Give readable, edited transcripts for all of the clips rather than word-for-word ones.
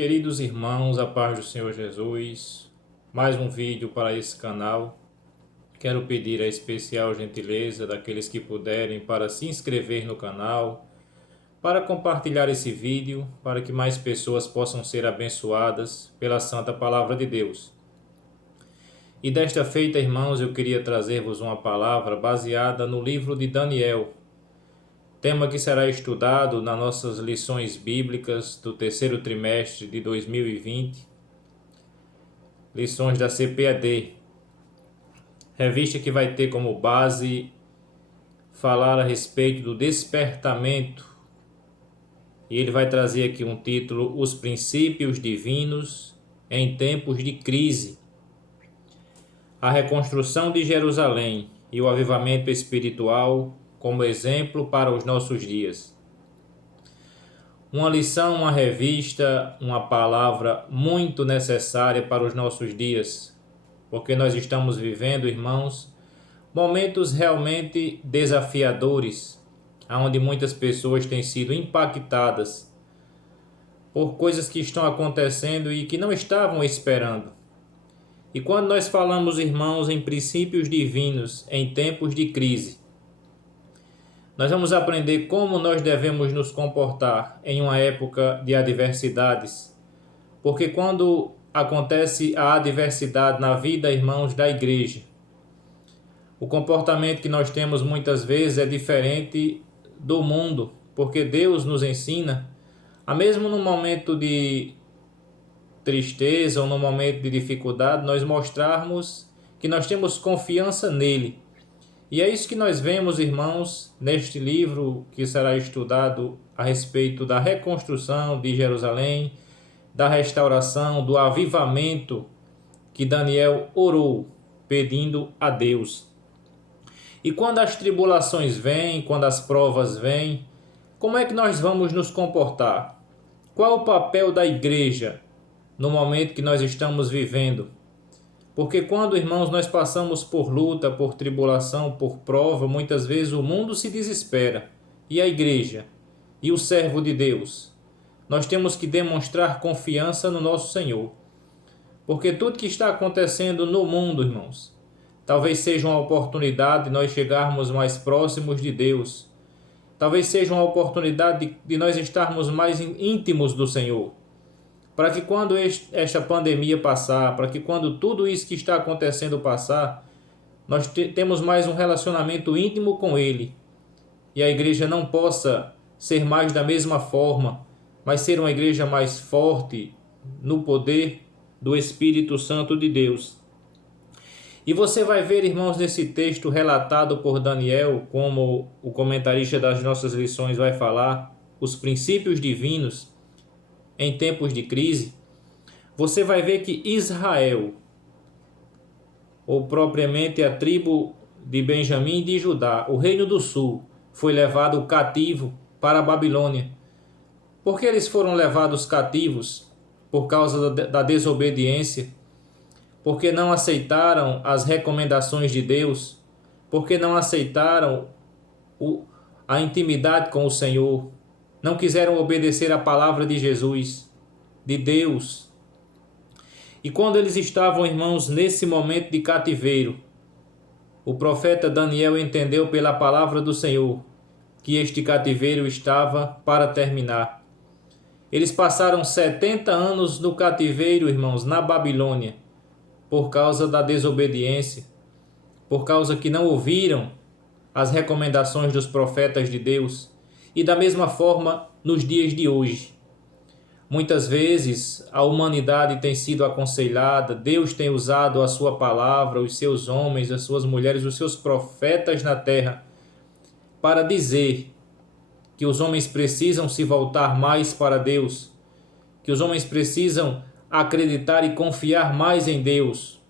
Queridos irmãos, a paz do Senhor Jesus, mais um vídeo para esse canal. Quero pedir a especial gentileza daqueles que puderem para se inscrever no canal, para compartilhar esse vídeo, para que mais pessoas possam ser abençoadas pela santa palavra de Deus. E desta feita, irmãos, eu queria trazer-vos uma palavra baseada no livro de Daniel, tema que será estudado nas nossas lições bíblicas do terceiro trimestre de 2020, lições da CPAD, revista que vai ter como base falar a respeito do despertamento, e ele vai trazer aqui um título: Os princípios divinos em tempos de crise, a reconstrução de Jerusalém e o avivamento espiritual como exemplo para os nossos dias. Uma lição, uma revista, uma palavra muito necessária para os nossos dias, porque nós estamos vivendo, irmãos, momentos realmente desafiadores, onde muitas pessoas têm sido impactadas por coisas que estão acontecendo e que não estavam esperando. E quando nós falamos, irmãos, em princípios divinos em tempos de crise, nós vamos aprender como nós devemos nos comportar em uma época de adversidades. Porque quando acontece a adversidade na vida, irmãos, da igreja, o comportamento que nós temos muitas vezes é diferente do mundo, porque Deus nos ensina a mesmo no momento de tristeza ou no momento de dificuldade, nós mostrarmos que nós temos confiança nele. E é isso que nós vemos, irmãos, neste livro que será estudado a respeito da reconstrução de Jerusalém, da restauração, do avivamento que Daniel orou, pedindo a Deus. E quando as tribulações vêm, quando as provas vêm, como é que nós vamos nos comportar? Qual é o papel da igreja no momento que nós estamos vivendo? Porque quando, irmãos, nós passamos por luta, por tribulação, por prova, muitas vezes o mundo se desespera. E a igreja? E o servo de Deus? Nós temos que demonstrar confiança no nosso Senhor. Porque tudo que está acontecendo no mundo, irmãos, talvez seja uma oportunidade de nós chegarmos mais próximos de Deus. Talvez seja uma oportunidade de nós estarmos mais íntimos do Senhor. Para que quando esta pandemia passar, para que quando tudo isso que está acontecendo passar, nós temos mais um relacionamento íntimo com Ele. E a igreja não possa ser mais da mesma forma, mas ser uma igreja mais forte no poder do Espírito Santo de Deus. E você vai ver, irmãos, nesse texto relatado por Daniel, como o comentarista das nossas lições vai falar, os princípios divinos em tempos de crise, você vai ver que Israel, ou propriamente a tribo de Benjamim e de Judá, o reino do sul, foi levado cativo para a Babilônia. Por que eles foram levados cativos? Por causa da desobediência, porque não aceitaram as recomendações de Deus, porque não aceitaram a intimidade com o Senhor, não quiseram obedecer a palavra de Jesus, de Deus. E quando eles estavam, irmãos, nesse momento de cativeiro, o profeta Daniel entendeu pela palavra do Senhor que este cativeiro estava para terminar. Eles passaram 70 anos no cativeiro, irmãos, na Babilônia, por causa da desobediência, por causa que não ouviram as recomendações dos profetas de Deus. E da mesma forma, nos dias de hoje, muitas vezes a humanidade tem sido aconselhada, Deus tem usado a sua palavra, os seus homens, as suas mulheres, os seus profetas na terra, para dizer que os homens precisam se voltar mais para Deus, que os homens precisam acreditar e confiar mais em Deus.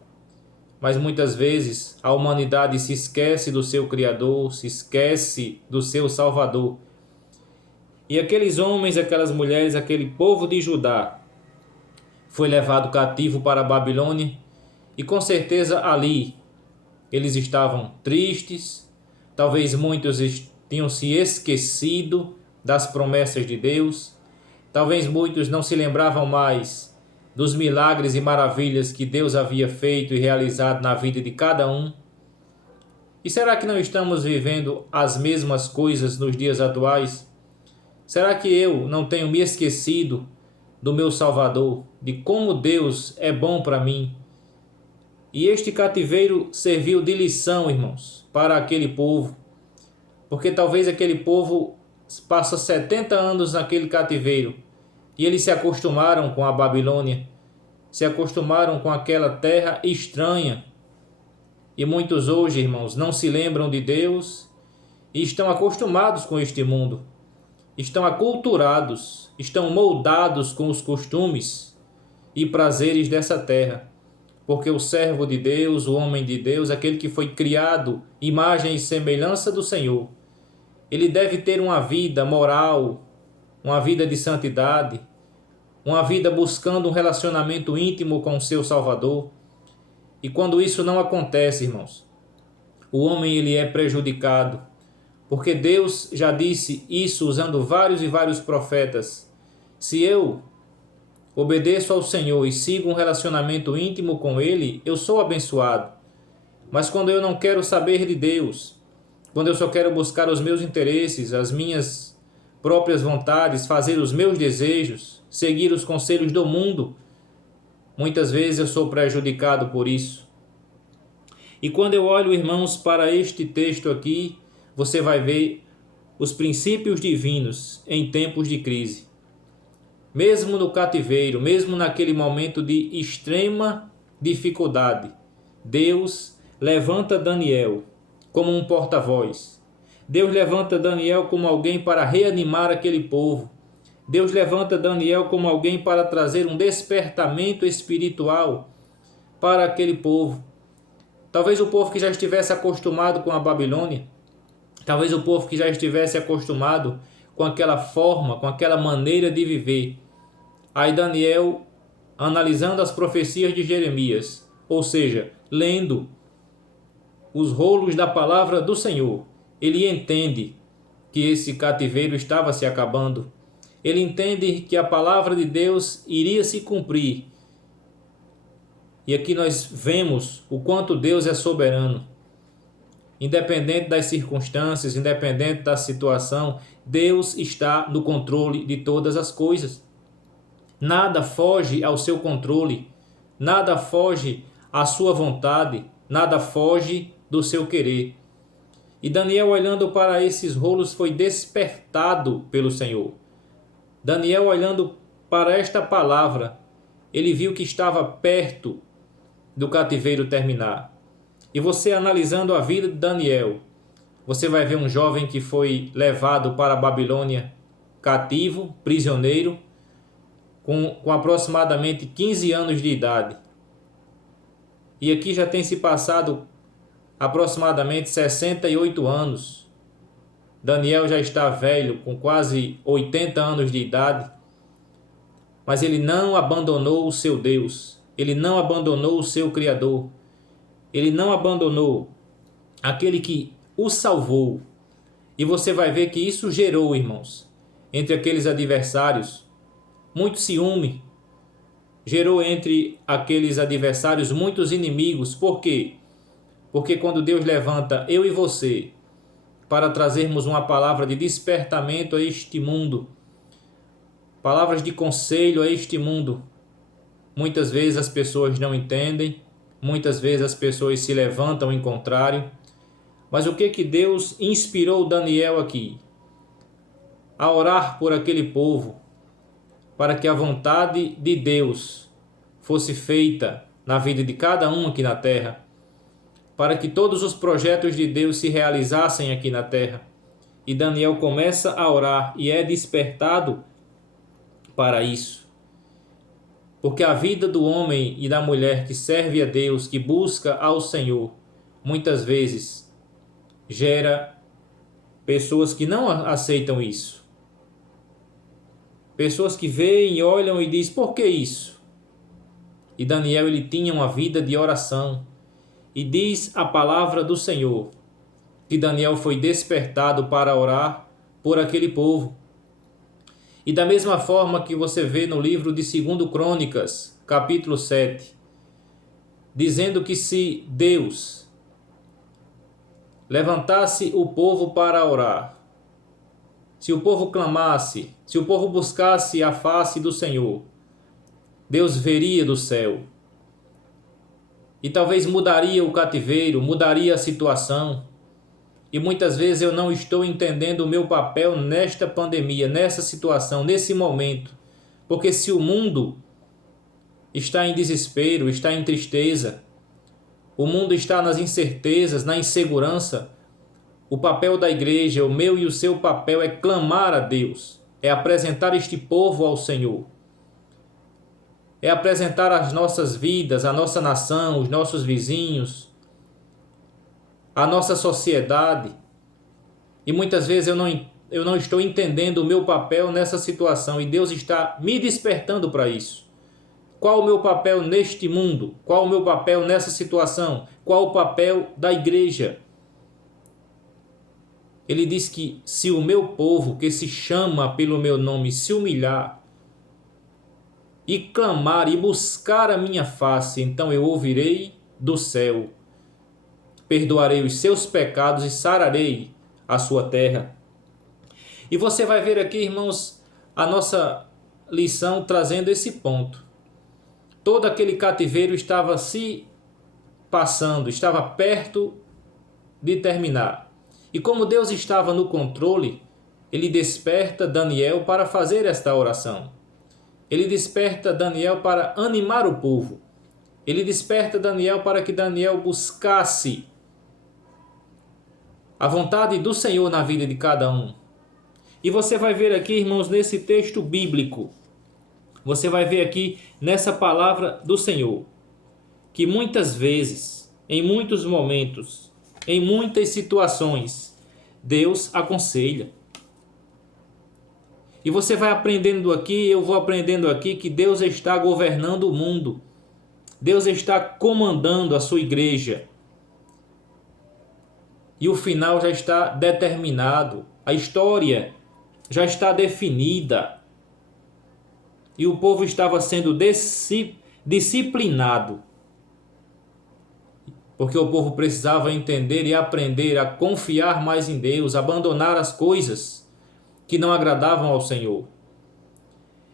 Mas muitas vezes a humanidade se esquece do seu Criador, se esquece do seu Salvador. E aqueles homens, aquelas mulheres, aquele povo de Judá foi levado cativo para a Babilônia, e com certeza ali eles estavam tristes, talvez muitos tinham se esquecido das promessas de Deus, Talvez muitos não se lembravam mais dos milagres e maravilhas que Deus havia feito e realizado na vida de cada um. E será que não estamos vivendo as mesmas coisas nos dias atuais? Será que eu não tenho me esquecido do meu Salvador, de como Deus é bom para mim? E este cativeiro serviu de lição, irmãos, para aquele povo, porque talvez aquele povo passa 70 anos naquele cativeiro e eles se acostumaram com a Babilônia, se acostumaram com aquela terra estranha. E muitos hoje, irmãos, não se lembram de Deus e estão acostumados com este mundo, estão aculturados, estão moldados com os costumes e prazeres dessa terra. Porque o servo de Deus, o homem de Deus, aquele que foi criado, imagem e semelhança do Senhor, ele deve ter uma vida moral, uma vida de santidade, uma vida buscando um relacionamento íntimo com o seu Salvador. E quando isso não acontece, irmãos, o homem ele é prejudicado, porque Deus já disse isso usando vários e vários profetas. Se eu obedeço ao Senhor e sigo um relacionamento íntimo com Ele, eu sou abençoado. Mas quando eu não quero saber de Deus, quando eu só quero buscar os meus interesses, as minhas próprias vontades, fazer os meus desejos, seguir os conselhos do mundo, muitas vezes eu sou prejudicado por isso. E quando eu olho, irmãos, para este texto aqui, você vai ver os princípios divinos em tempos de crise. Mesmo no cativeiro, mesmo naquele momento de extrema dificuldade, Deus levanta Daniel como um porta-voz. Deus levanta Daniel como alguém para reanimar aquele povo. Deus levanta Daniel como alguém para trazer um despertamento espiritual para aquele povo. Talvez o povo que já estivesse acostumado com a Babilônia, talvez o povo que já estivesse acostumado com aquela forma, com aquela maneira de viver. Aí Daniel, analisando as profecias de Jeremias, ou seja, lendo os rolos da palavra do Senhor, ele entende que esse cativeiro estava se acabando. Ele entende que a palavra de Deus iria se cumprir. E aqui nós vemos o quanto Deus é soberano. Independente das circunstâncias, independente da situação, Deus está no controle de todas as coisas. Nada foge ao seu controle, nada foge à sua vontade, nada foge do seu querer. E Daniel, olhando para esses rolos, foi despertado pelo Senhor. Daniel, olhando para esta palavra, ele viu que estava perto do cativeiro terminar. E você, analisando a vida de Daniel, você vai ver um jovem que foi levado para a Babilônia cativo, prisioneiro, com aproximadamente 15 anos de idade. E aqui já tem se passado aproximadamente 68 anos. Daniel já está velho, com quase 80 anos de idade, mas ele não abandonou o seu Deus, ele não abandonou o seu Criador, ele não abandonou aquele que o salvou. E você vai ver que isso gerou, irmãos, entre aqueles adversários, muito ciúme, gerou entre aqueles adversários muitos inimigos. Por quê? Porque quando Deus levanta eu e você para trazermos uma palavra de despertamento a este mundo, palavras de conselho a este mundo, muitas vezes as pessoas não entendem, muitas vezes as pessoas se levantam em contrário. Mas o que Deus inspirou Daniel aqui? A orar por aquele povo, para que a vontade de Deus fosse feita na vida de cada um aqui na terra, para que todos os projetos de Deus se realizassem aqui na terra. E Daniel começa a orar e é despertado para isso. Porque a vida do homem e da mulher que serve a Deus, que busca ao Senhor, muitas vezes gera pessoas que não aceitam isso. Pessoas que veem, olham e dizem, por que isso? E Daniel, ele tinha uma vida de oração. E diz a palavra do Senhor que Daniel foi despertado para orar por aquele povo. E da mesma forma que você vê no livro de 2 Crônicas, capítulo 7, dizendo que se Deus levantasse o povo para orar, se o povo clamasse, se o povo buscasse a face do Senhor, Deus veria do céu. E talvez mudaria o cativeiro, mudaria a situação. E muitas vezes eu não estou entendendo o meu papel nesta pandemia, nessa situação, nesse momento. Porque se o mundo está em desespero, está em tristeza, o mundo está nas incertezas, na insegurança, o papel da igreja, o meu e o seu papel é clamar a Deus, é apresentar este povo ao Senhor. É apresentar as nossas vidas, a nossa nação, os nossos vizinhos, a nossa sociedade. E muitas vezes eu não estou entendendo o meu papel nessa situação e Deus está me despertando para isso. Qual o meu papel neste mundo? Qual o meu papel nessa situação? Qual o papel da igreja? Ele diz que se o meu povo, que se chama pelo meu nome, se humilhar e clamar e buscar a minha face, então eu ouvirei do céu, perdoarei os seus pecados e sararei a sua terra. E você vai ver aqui, irmãos, a nossa lição trazendo esse ponto. Todo aquele cativeiro estava se passando, estava perto de terminar. E como Deus estava no controle, ele desperta Daniel para fazer esta oração. Ele desperta Daniel para animar o povo. Ele desperta Daniel para que Daniel buscasse a vontade do Senhor na vida de cada um. E você vai ver aqui, irmãos, nesse texto bíblico, você vai ver aqui nessa palavra do Senhor, que muitas vezes, em muitos momentos, em muitas situações, Deus aconselha. E você vai aprendendo aqui, eu vou aprendendo aqui, que Deus está governando o mundo. Deus está comandando a sua igreja. E o final já está determinado. A história já está definida. E o povo estava sendo disciplinado. Porque o povo precisava entender e aprender a confiar mais em Deus, abandonar as coisas que não agradavam ao Senhor.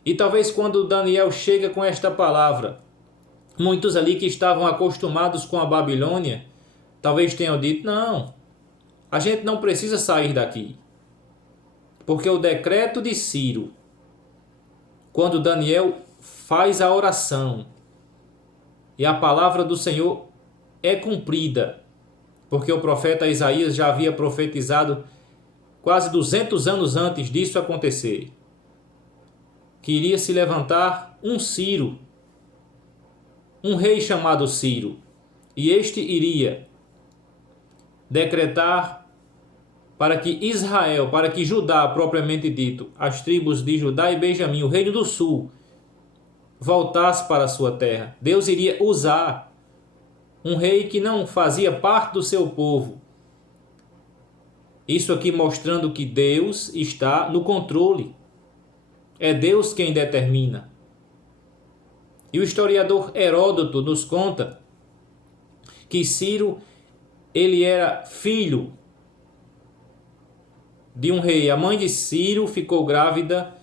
E talvez quando Daniel chega com esta palavra, muitos ali que estavam acostumados com a Babilônia, talvez tenham dito, não, a gente não precisa sair daqui. Porque o decreto de Ciro, quando Daniel faz a oração e a palavra do Senhor é cumprida, porque o profeta Isaías já havia profetizado quase 200 anos antes disso acontecer, que iria se levantar um Ciro, um rei chamado Ciro, e este iria decretar para que Israel, para que Judá, propriamente dito, as tribos de Judá e Benjamim, o reino do sul, voltasse para a sua terra. Deus iria usar um rei que não fazia parte do seu povo. Isso aqui mostrando que Deus está no controle. É Deus quem determina. E o historiador Heródoto nos conta que Ciro, ele era filho de um rei. A mãe de Ciro ficou grávida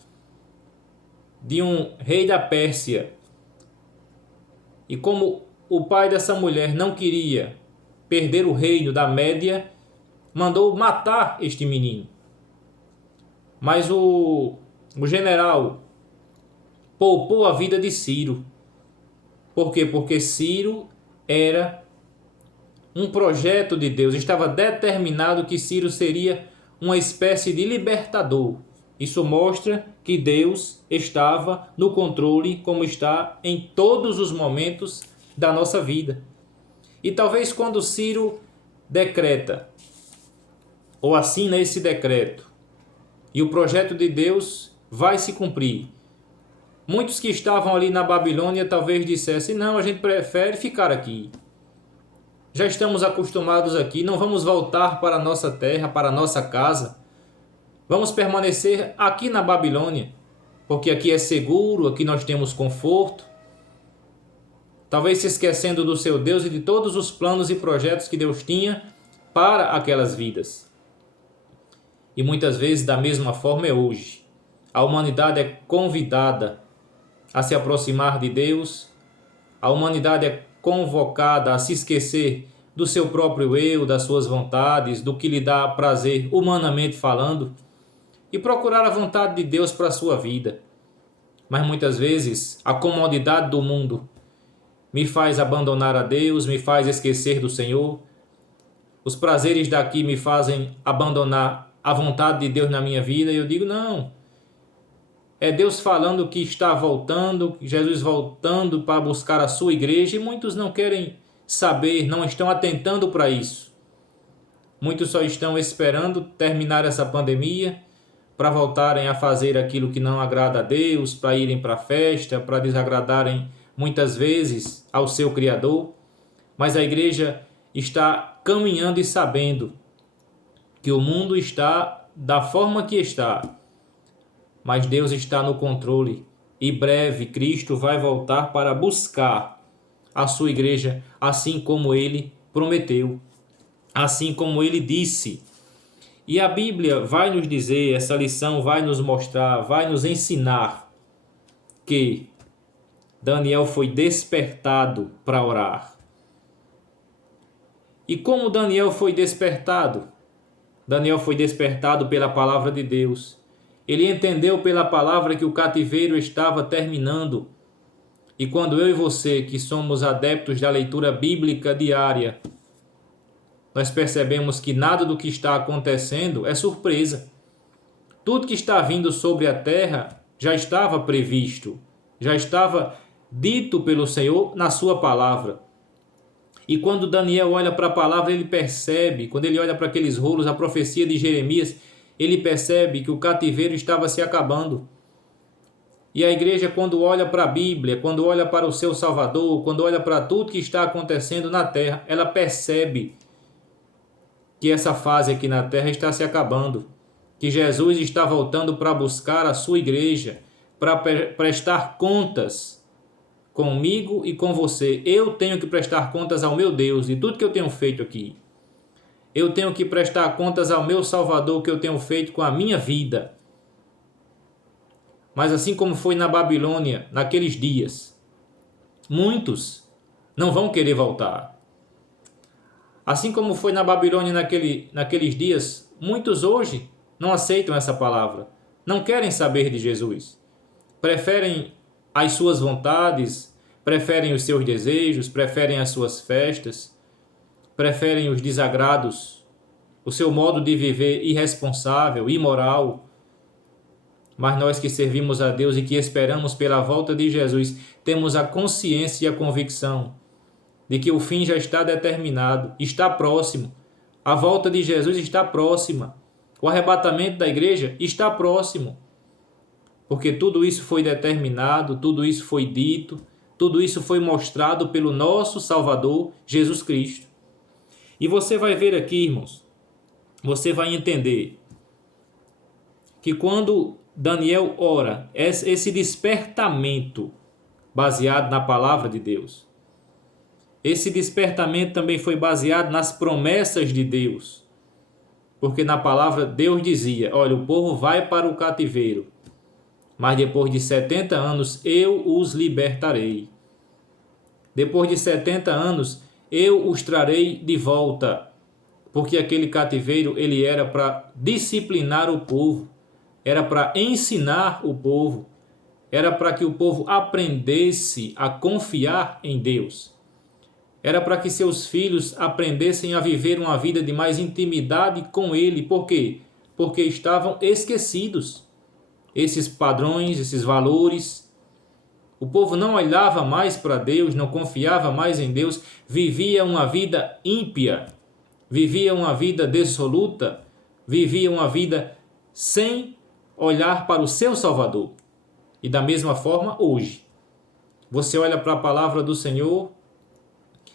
de um rei da Pérsia. E como o pai dessa mulher não queria perder o reino da Média, mandou matar este menino. Mas o general poupou a vida de Ciro. Por quê? Porque Ciro era um projeto de Deus. Estava determinado que Ciro seria uma espécie de libertador. Isso mostra que Deus estava no controle, como está em todos os momentos da nossa vida. E talvez quando Ciro decreta, ou assina esse decreto, e o projeto de Deus vai se cumprir, muitos que estavam ali na Babilônia talvez dissessem, não, a gente prefere ficar aqui. Já estamos acostumados aqui, não vamos voltar para a nossa terra, para a nossa casa. Vamos permanecer aqui na Babilônia. porque aqui é seguro, aqui nós temos conforto. Talvez se esquecendo do seu Deus e de todos os planos e projetos que Deus tinha para aquelas vidas. E muitas vezes da mesma forma é hoje. A humanidade é convidada a se aproximar de Deus, a humanidade é convocada a se esquecer do seu próprio eu, das suas vontades, do que lhe dá prazer humanamente falando, e procurar a vontade de Deus para a sua vida. Mas muitas vezes a comodidade do mundo me faz abandonar a Deus, me faz esquecer do Senhor. Os prazeres daqui me fazem abandonar a vontade de Deus na minha vida, e eu digo, não. É Deus falando que está voltando, Jesus voltando para buscar a sua igreja, e muitos não querem saber, não estão atentando para isso. Muitos só estão esperando terminar essa pandemia para voltarem a fazer aquilo que não agrada a Deus, para irem para a festa, para desagradarem muitas vezes ao seu Criador. Mas a igreja está caminhando e sabendo que o mundo está da forma que está, mas Deus está no controle, e breve Cristo vai voltar para buscar a sua igreja, assim como ele prometeu, assim como ele disse. E a Bíblia vai nos dizer, essa lição vai nos mostrar, vai nos ensinar que Daniel foi despertado para orar. E como Daniel foi despertado? Daniel foi despertado pela palavra de Deus. Ele entendeu pela palavra que o cativeiro estava terminando. E quando eu e você, que somos adeptos da leitura bíblica diária, nós percebemos que nada do que está acontecendo é surpresa. Tudo que está vindo sobre a terra já estava previsto, já estava dito pelo Senhor na sua palavra. E quando Daniel olha para a palavra, ele percebe, quando ele olha para aqueles rolos, a profecia de Jeremias, ele percebe que o cativeiro estava se acabando. E a igreja, quando olha para a Bíblia, quando olha para o seu Salvador, quando olha para tudo que está acontecendo na terra, ela percebe que essa fase aqui na terra está se acabando, que Jesus está voltando para buscar a sua igreja, para prestar contas comigo e com você. Eu tenho que prestar contas ao meu Deus de tudo que eu tenho feito aqui. Eu tenho que prestar contas ao meu Salvador, que eu tenho feito com a minha vida. Mas assim como foi na Babilônia, naqueles dias, muitos não vão querer voltar. Assim como foi na Babilônia naqueles dias, muitos hoje não aceitam essa palavra, não querem saber de Jesus. Preferem as suas vontades, preferem os seus desejos, preferem as suas festas, preferem os desagrados, o seu modo de viver irresponsável, imoral. Mas nós que servimos a Deus e que esperamos pela volta de Jesus, temos a consciência e a convicção de que o fim já está determinado, está próximo. A volta de Jesus está próxima. O arrebatamento da igreja está próximo. Porque tudo isso foi determinado, tudo isso foi dito, tudo isso foi mostrado pelo nosso Salvador, Jesus Cristo. E você vai ver aqui, irmãos, você vai entender que quando Daniel ora, esse despertamento baseado na palavra de Deus, esse despertamento também foi baseado nas promessas de Deus. Porque na palavra Deus dizia, olha, o povo vai para o cativeiro, mas depois de 70 anos eu os libertarei. Depois de 70 anos eu os trarei de volta. Porque aquele cativeiro ele era para disciplinar o povo, era para ensinar o povo, era para que o povo aprendesse a confiar em Deus. Era para que seus filhos aprendessem a viver uma vida de mais intimidade com Ele. Por quê? Porque estavam esquecidos. Esses padrões, esses valores. O povo não olhava mais para Deus, não confiava mais em Deus, vivia uma vida ímpia, vivia uma vida dissoluta, vivia uma vida sem olhar para o seu Salvador. E da mesma forma hoje. Você olha para a palavra do Senhor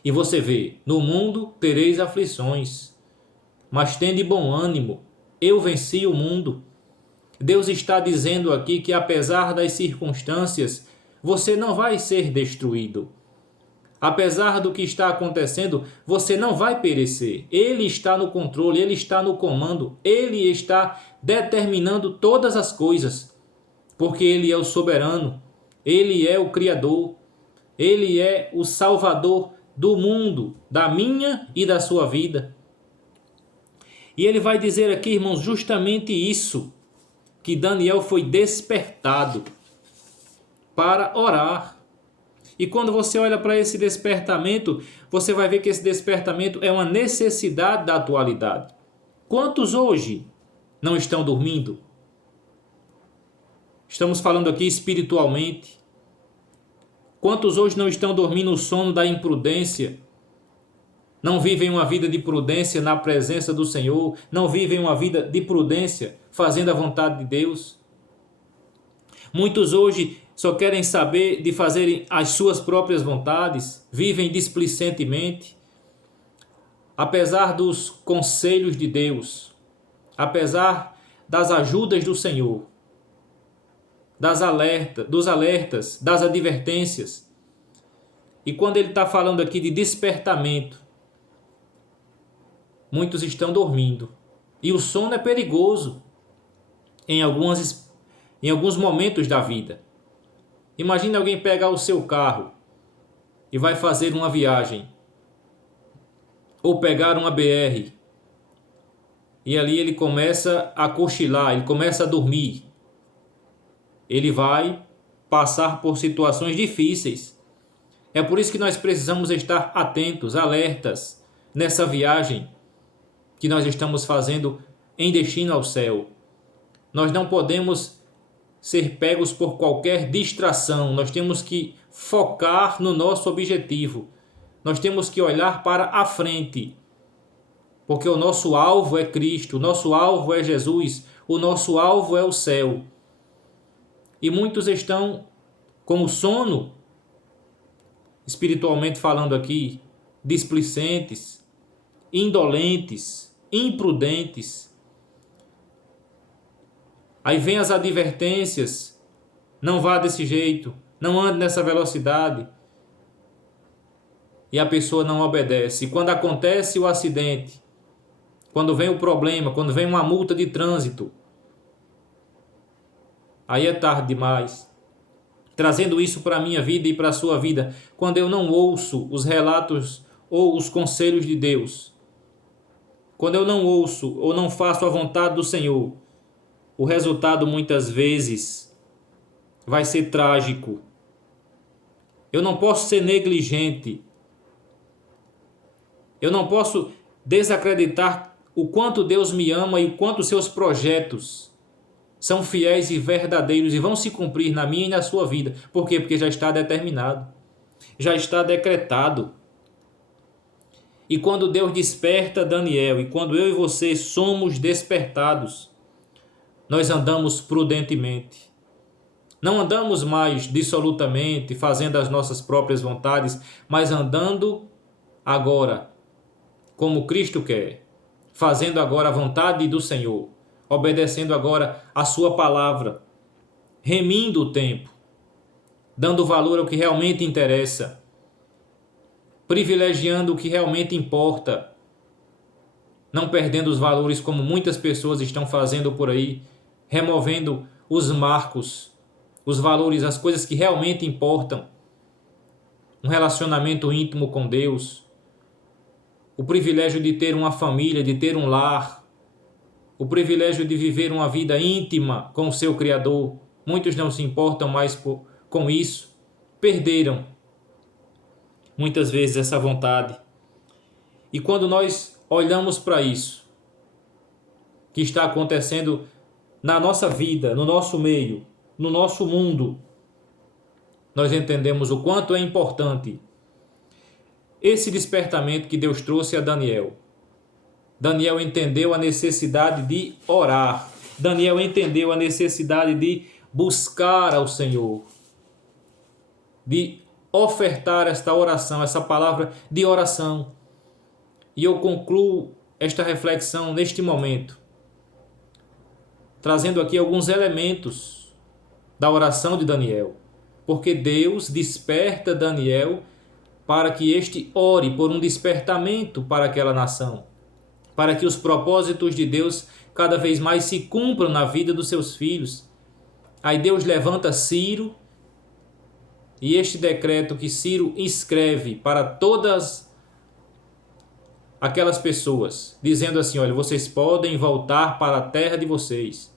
e você vê, no mundo tereis aflições, mas tende bom ânimo, eu venci o mundo. Deus está dizendo aqui que apesar das circunstâncias, você não vai ser destruído. Apesar do que está acontecendo, você não vai perecer. Ele está no controle, Ele está no comando, Ele está determinando todas as coisas, porque Ele é o soberano, Ele é o Criador, Ele é o Salvador do mundo, da minha e da sua vida. E Ele vai dizer aqui, irmãos, justamente isso, que Daniel foi despertado para orar. E quando você olha para esse despertamento, você vai ver que esse despertamento é uma necessidade da atualidade. Quantos hoje não estão dormindo? Estamos falando aqui espiritualmente. Quantos hoje não estão dormindo o sono da imprudência? Não vivem uma vida de prudência na presença do Senhor? Não vivem uma vida de prudência fazendo a vontade de Deus? Muitos hoje só querem saber de fazerem as suas próprias vontades, vivem displicentemente. Apesar dos conselhos de Deus, apesar das ajudas do Senhor, dos alertas, das advertências. E quando ele está falando aqui de despertamento, muitos estão dormindo. E o sono é perigoso em alguns momentos da vida. Imagine alguém pegar o seu carro e vai fazer uma viagem, ou pegar uma BR, e ali ele começa a cochilar, ele começa a dormir. Ele vai passar por situações difíceis. É por isso que nós precisamos estar atentos, alertas, nessa viagem que nós estamos fazendo em destino ao céu. Nós não podemos ser pegos por qualquer distração. Nós temos que focar no nosso objetivo. Nós temos que olhar para a frente, porque o nosso alvo é Cristo, o nosso alvo é Jesus, o nosso alvo é o céu. E muitos estão com o sono, espiritualmente falando aqui, displicentes, indolentes, imprudentes. Aí vem as advertências, não vá desse jeito, não ande nessa velocidade. E a pessoa não obedece. E quando acontece o acidente, quando vem o problema, quando vem uma multa de trânsito, aí é tarde demais. Trazendo isso para a minha vida e para a sua vida, quando eu não ouço os relatos ou os conselhos de Deus, quando eu não ouço ou não faço a vontade do Senhor, o resultado muitas vezes vai ser trágico. Eu não posso ser negligente. Eu não posso desacreditar o quanto Deus me ama e o quanto seus projetos são fiéis e verdadeiros e vão se cumprir na minha e na sua vida. Por quê? Porque já está determinado, já está decretado. E quando Deus desperta Daniel, e quando eu e você somos despertados, nós andamos prudentemente. Não andamos mais dissolutamente, fazendo as nossas próprias vontades, mas andando agora como Cristo quer, fazendo agora a vontade do Senhor, obedecendo agora a sua palavra, remindo o tempo, dando valor ao que realmente interessa, privilegiando o que realmente importa, não perdendo os valores como muitas pessoas estão fazendo por aí, removendo os marcos, os valores, as coisas que realmente importam. Um relacionamento íntimo com Deus, o privilégio de ter uma família, de ter um lar, o privilégio de viver uma vida íntima com o seu Criador. Muitos não se importam mais com isso, perderam muitas vezes essa vontade. E quando nós olhamos para isso que está acontecendo na nossa vida, no nosso meio, no nosso mundo, nós entendemos o quanto é importante esse despertamento que Deus trouxe a Daniel. Daniel entendeu a necessidade de orar. Daniel entendeu a necessidade de buscar ao Senhor, de ofertar esta oração, essa palavra de oração. E eu concluo esta reflexão neste momento, trazendo aqui alguns elementos da oração de Daniel, porque Deus desperta Daniel para que este ore por um despertamento para aquela nação, para que os propósitos de Deus cada vez mais se cumpram na vida dos seus filhos. Aí Deus levanta Ciro, e este decreto que Ciro escreve para todas aquelas pessoas, dizendo assim: olha, vocês podem voltar para a terra de vocês,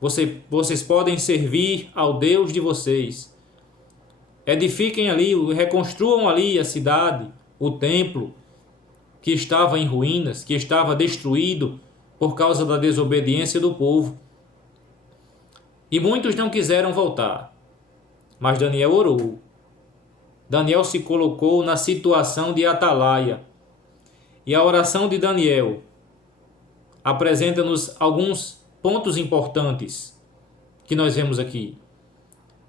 vocês podem servir ao Deus de vocês, edifiquem ali, reconstruam ali a cidade, o templo que estava em ruínas, que estava destruído por causa da desobediência do povo. E muitos não quiseram voltar, mas Daniel orou. Daniel se colocou na situação de atalaia. E a oração de Daniel apresenta-nos alguns pontos importantes que nós vemos aqui.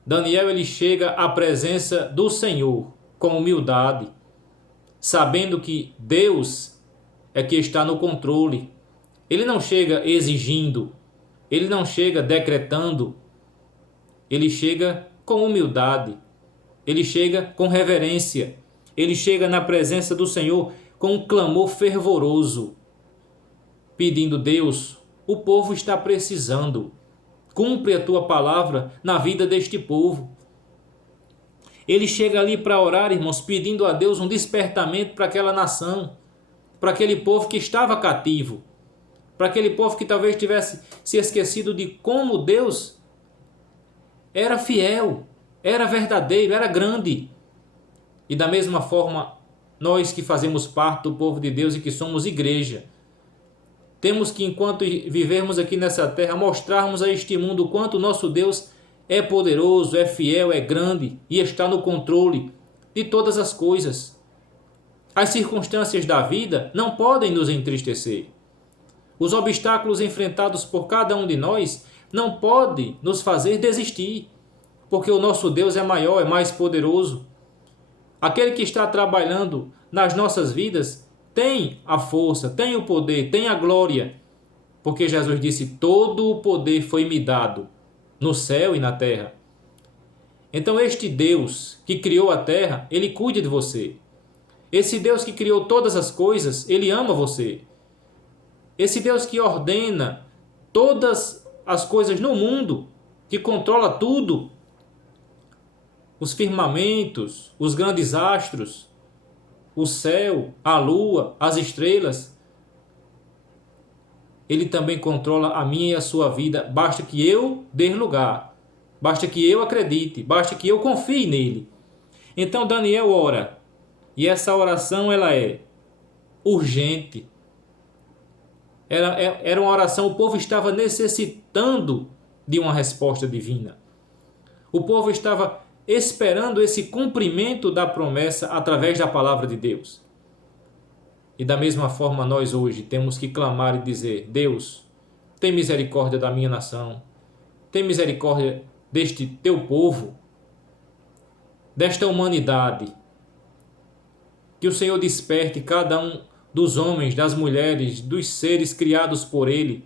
Daniel, ele chega à presença do Senhor com humildade, sabendo que Deus é que está no controle. Ele não chega exigindo, ele não chega decretando, ele chega com humildade, ele chega com reverência, ele chega na presença do Senhor com um clamor fervoroso, pedindo: Deus, o povo está precisando, cumpre a tua palavra na vida deste povo. Ele chega ali para orar, irmãos, pedindo a Deus um despertamento para aquela nação, para aquele povo que estava cativo, para aquele povo que talvez tivesse se esquecido de como Deus era fiel, era verdadeiro, era grande. E da mesma forma, nós que fazemos parte do povo de Deus e que somos igreja, temos que, enquanto vivermos aqui nessa terra, mostrarmos a este mundo o quanto o nosso Deus é poderoso, é fiel, é grande e está no controle de todas as coisas. As circunstâncias da vida não podem nos entristecer. Os obstáculos enfrentados por cada um de nós não podem nos fazer desistir, porque o nosso Deus é maior, é mais poderoso. Aquele que está trabalhando nas nossas vidas tem a força, tem o poder, tem a glória, porque Jesus disse: todo o poder foi me dado no céu e na terra. Então este Deus que criou a terra, ele cuida de você. Esse Deus que criou todas as coisas, ele ama você. Esse Deus que ordena todas as coisas no mundo, que controla tudo, os firmamentos, os grandes astros, o céu, a lua, as estrelas, ele também controla a minha e a sua vida. Basta que eu dê lugar, basta que eu acredite, basta que eu confie nele. Então Daniel ora, e essa oração ela é urgente. Era uma oração, o povo estava necessitando de uma resposta divina. O povo estava esperando esse cumprimento da promessa através da palavra de Deus. E da mesma forma nós hoje temos que clamar e dizer: Deus, tem misericórdia da minha nação, tem misericórdia deste teu povo, desta humanidade. Que o Senhor desperte cada um dos homens, das mulheres, dos seres criados por Ele,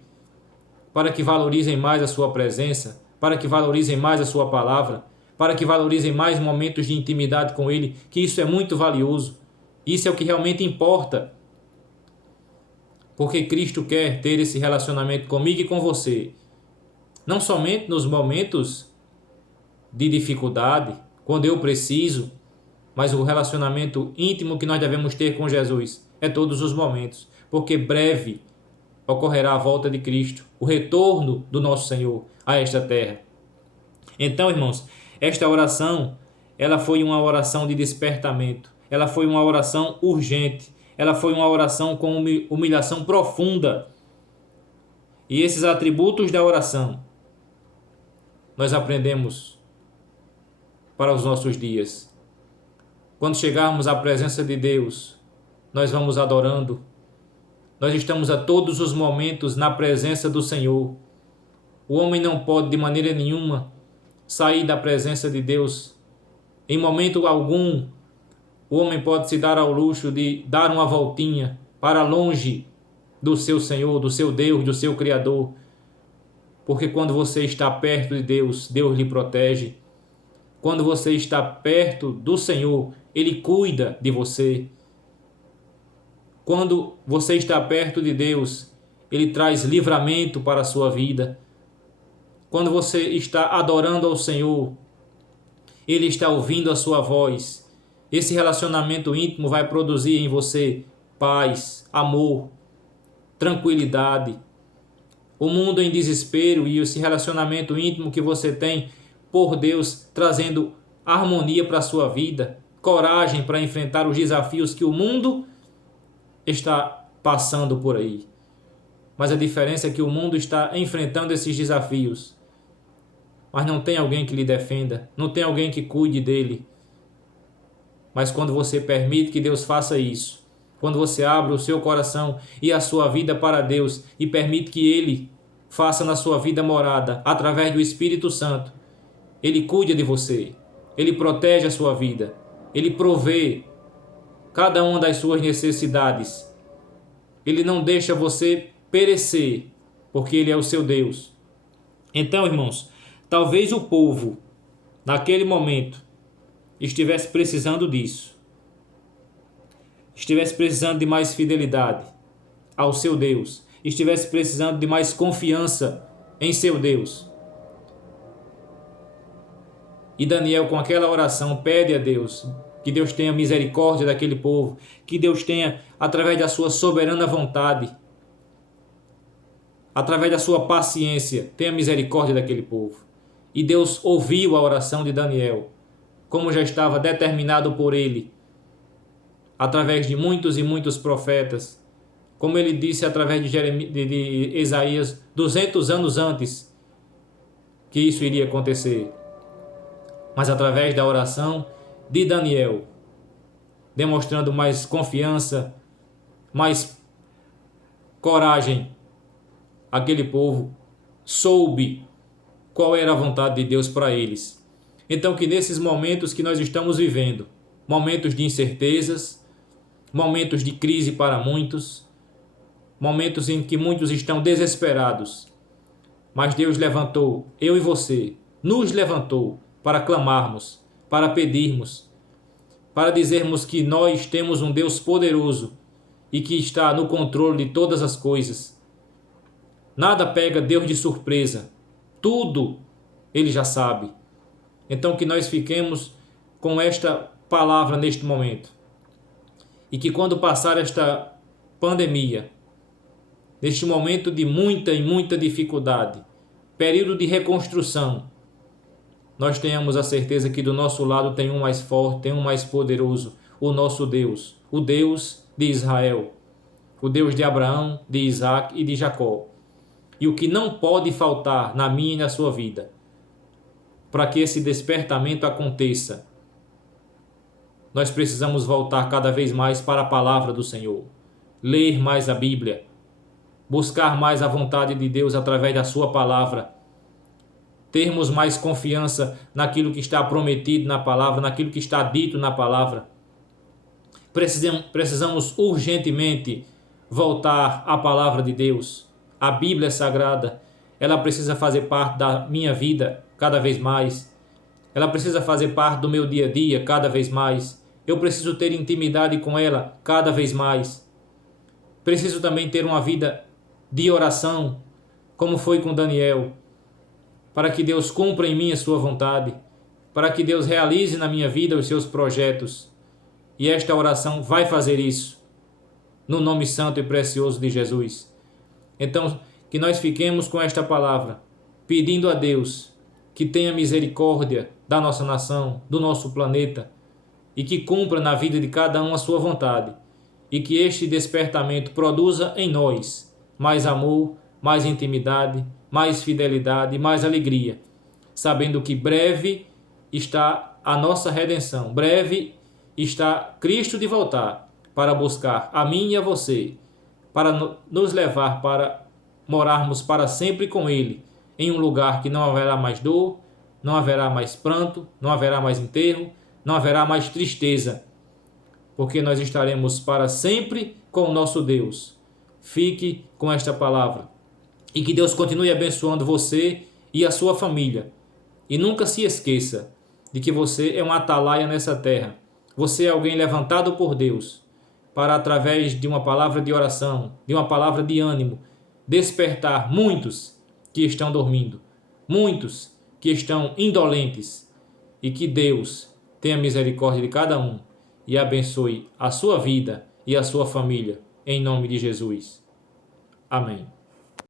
para que valorizem mais a sua presença, para que valorizem mais a sua palavra, para que valorizem mais momentos de intimidade com Ele, que isso é muito valioso. Isso é o que realmente importa. Porque Cristo quer ter esse relacionamento comigo e com você. Não somente nos momentos de dificuldade, quando eu preciso, mas o relacionamento íntimo que nós devemos ter com Jesus é todos os momentos. Porque breve ocorrerá a volta de Cristo, o retorno do nosso Senhor a esta terra. Então, irmãos, esta oração, ela foi uma oração de despertamento. Ela foi uma oração urgente. Ela foi uma oração com humilhação profunda. E esses atributos da oração, nós aprendemos para os nossos dias. Quando chegarmos à presença de Deus, nós vamos adorando. Nós estamos a todos os momentos na presença do Senhor. O homem não pode de maneira nenhuma sair da presença de Deus. Em momento algum, o homem pode se dar ao luxo de dar uma voltinha para longe do seu Senhor, do seu Deus, do seu Criador. porque quando você está perto de Deus, Deus lhe protege. Quando você está perto do Senhor, Ele cuida de você. Quando você está perto de Deus, Ele traz livramento para a sua vida. Quando você está adorando ao Senhor, Ele está ouvindo a sua voz. Esse relacionamento íntimo vai produzir em você paz, amor, tranquilidade. O mundo em desespero e esse relacionamento íntimo que você tem por Deus, trazendo harmonia para a sua vida, coragem para enfrentar os desafios que o mundo está passando por aí. Mas a diferença é que o mundo está enfrentando esses desafios, mas não tem alguém que lhe defenda, não tem alguém que cuide dele. Mas quando você permite que Deus faça isso, quando você abre o seu coração e a sua vida para Deus e permite que Ele faça na sua vida morada através do Espírito Santo, Ele cuida de você, Ele protege a sua vida, Ele provê cada uma das suas necessidades. Ele não deixa você perecer, porque Ele é o seu Deus. Então, irmãos, talvez o povo, naquele momento, estivesse precisando disso. Estivesse precisando de mais fidelidade ao seu Deus. Estivesse precisando de mais confiança em seu Deus. E Daniel, com aquela oração, pede a Deus que Deus tenha misericórdia daquele povo, que Deus tenha, através da sua soberana vontade, através da sua paciência, tenha misericórdia daquele povo. E Deus ouviu a oração de Daniel, como já estava determinado por ele, através de muitos e muitos profetas, como ele disse através de Isaías 200 anos antes que isso iria acontecer. Mas através da oração de Daniel, demonstrando mais confiança, mais coragem, aquele povo soube qual era a vontade de Deus para eles. Então que nesses momentos que nós estamos vivendo, momentos de incertezas, momentos de crise para muitos, momentos em que muitos estão desesperados, mas Deus levantou, eu e você, nos levantou para clamarmos, para pedirmos, para dizermos que nós temos um Deus poderoso e que está no controle de todas as coisas. Nada pega Deus de surpresa, tudo Ele já sabe. Então que nós fiquemos com esta palavra neste momento. E que quando passar esta pandemia, neste momento de muita e muita dificuldade, período de reconstrução, nós tenhamos a certeza que do nosso lado tem um mais forte, tem um mais poderoso, o nosso Deus, o Deus de Israel, o Deus de Abraão, de Isaac e de Jacó. E o que não pode faltar na minha e na sua vida, para que esse despertamento aconteça, nós precisamos voltar cada vez mais para a palavra do Senhor, ler mais a Bíblia, buscar mais a vontade de Deus através da sua palavra, termos mais confiança naquilo que está prometido na palavra, naquilo que está dito na palavra. Precisamos urgentemente voltar à palavra de Deus. A Bíblia Sagrada, ela precisa fazer parte da minha vida cada vez mais. Ela precisa fazer parte do meu dia a dia cada vez mais. Eu preciso ter intimidade com ela cada vez mais. Preciso também ter uma vida de oração, como foi com Daniel, para que Deus cumpra em mim a sua vontade, para que Deus realize na minha vida os seus projetos. E esta oração vai fazer isso, no nome santo e precioso de Jesus. Então, que nós fiquemos com esta palavra, pedindo a Deus que tenha misericórdia da nossa nação, do nosso planeta, e que cumpra na vida de cada um a sua vontade, e que este despertamento produza em nós mais amor, mais intimidade, mais fidelidade, mais alegria, sabendo que breve está a nossa redenção, breve está Cristo de voltar para buscar a mim e a você, para nos levar para morarmos para sempre com Ele, em um lugar que não haverá mais dor, não haverá mais pranto, não haverá mais enterro, não haverá mais tristeza, porque nós estaremos para sempre com o nosso Deus. Fique com esta palavra. E que Deus continue abençoando você e a sua família. E nunca se esqueça de que você é um atalaia nessa terra. Você é alguém levantado por Deus para, através de uma palavra de oração, de uma palavra de ânimo, despertar muitos que estão dormindo, muitos que estão indolentes, e que Deus tenha misericórdia de cada um e abençoe a sua vida e a sua família, em nome de Jesus. Amém.